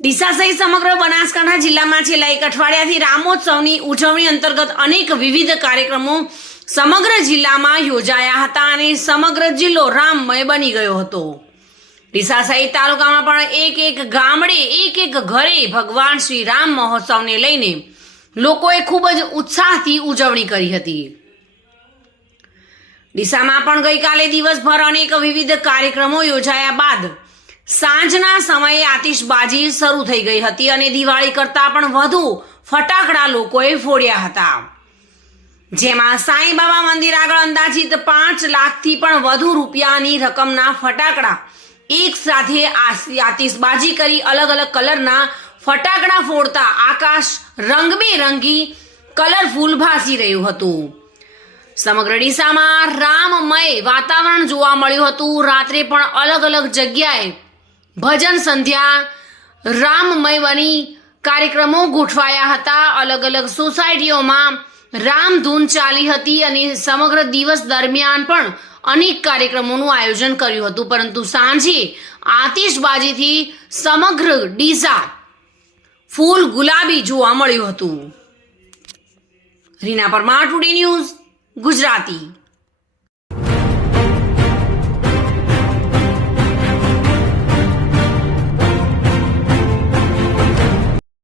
ડીસા સહિત સમગ્ર બનાસકાંઠા જિલ્લામાં છેલ્લા એક અઠવાડિયાથી રામોત્સવની ઉજવણી અંતર્ગત અનેક વિવિધ કાર્યક્રમો સમગ્ર જિલ્લામાં યોજાયા હતા અને સમગ્ર જિલ્લો રામમય બની ગયો હતો. ડીસા સહિત તાલુકામાં પણ એક ગામડે એક ઘરે ભગવાન શ્રી રામ મહોત્સવને લઈને લોકોએ ખૂબ જ ઉત્સાહથી ઉજવણી કરી હતી. ડીસામાં પણ ગઈકાલે દિવસભર અનેક વિવિધ કાર્યક્રમો યોજાયા બાદ સાંજના સમયે આતિશબાજી શરૂ થઈ ગઈ હતી અને દિવાળી કરતાં પણ વધુ ફટાકડા લોકોએ ફોડ્યા હતા. જેમાં સાંઈબાબા મંદિર આગળ અંદાજિત 5 લાખથી પણ વધુ રૂપિયાની રકમના ફટાકડા એક સાથે આતિશબાજી કરી અલગ અલગ કલરના ફટાકડા ફોડતા આકાશ રંગબેરંગી કલરફુલ ભાસી રહ્યું હતું. સમગ્ર ડીસામાં રામમય વાતાવરણ જોવા મળ્યું હતું. રાત્રે પણ અલગ અલગ જગ્યાએ ભજન સંધ્યા રામમય બની કાર્યક્રમો ગોઠવાયા હતા. અલગ અલગ સોસાયટીઓમાં રામધૂન ચાલી હતી અને સમગ્ર દિવસ દરમિયાન પણ અનેક કાર્યક્રમોનું આયોજન કર્યું હતું. પરંતુ સાંજે આતિશબાજીથી સમગ્ર ડીસા ફૂલ ગુલાબી જોવા મળ્યું હતું. Reena Parmar, today news, Gujarati.